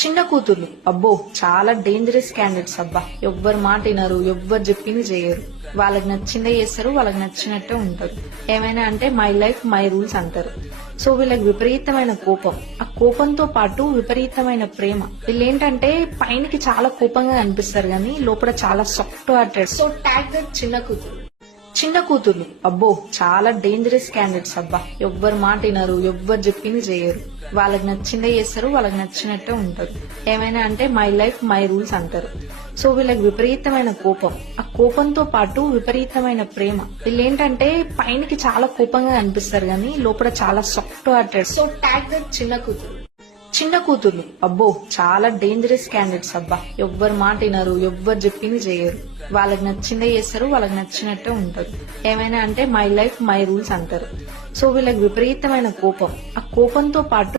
చిన్న కూతుర్లు అబ్బో చాలా డేంజరస్ క్యాండిడేట్స్ అబ్బా. ఎవ్వరు మాట వినరు, ఎవ్వరు చెప్పింది చేయరు. వాళ్ళకి నచ్చిందే చేస్తారు, వాళ్ళకి నచ్చినట్టే ఉంటారు. ఏమైనా అంటే మై లైఫ్ మై రూల్స్ అంటారు. సో వీళ్ళకి విపరీతమైన కోపం, ఆ కోపంతో పాటు విపరీతమైన ప్రేమ. వీళ్ళేంటంటే పైనకి చాలా కోపంగా కనిపిస్తారు కానీ లోపల చాలా soft hearted. So tag that చిన్న కూతురు. చిన్న కూతుర్లు అబ్బో చాలా డేంజరస్ క్యాండిడేట్స్ అబ్బా. ఎవ్వరు మాట వినరు, ఎవ్వరు చెప్పింది చేయరు. వాళ్ళకి నచ్చిందే చేస్తారు, వాళ్ళకి నచ్చినట్టే ఉంటారు. ఏమైనా అంటే మై లైఫ్ మై రూల్స్ అంటారు. సో వీళ్ళకి విపరీతమైన కోపం, ఆ కోపంతో పాటు విపరీతమైన ప్రేమ. వీళ్ళేంటంటే పైనకి చాలా కోపంగా కనిపిస్తారు కానీ లోపల చాలా soft hearted. So tag that చిన్న కూతురు. చిన్న కూతుర్లు అబ్బో చాలా డేంజరస్ క్యాండిడేట్స్ అబ్బా. ఎవ్వరు మాట వినరు, ఎవ్వరు చెప్పింది చేయరు. వాళ్ళకి నచ్చిందే చేస్తారు, వాళ్ళకి నచ్చినట్టే ఉంటారు. ఏమైనా అంటే మై లైఫ్ మై రూల్స్ అంటారు. సో వీళ్ళకి విపరీతమైన కోపం, ఆ కోపంతో పాటు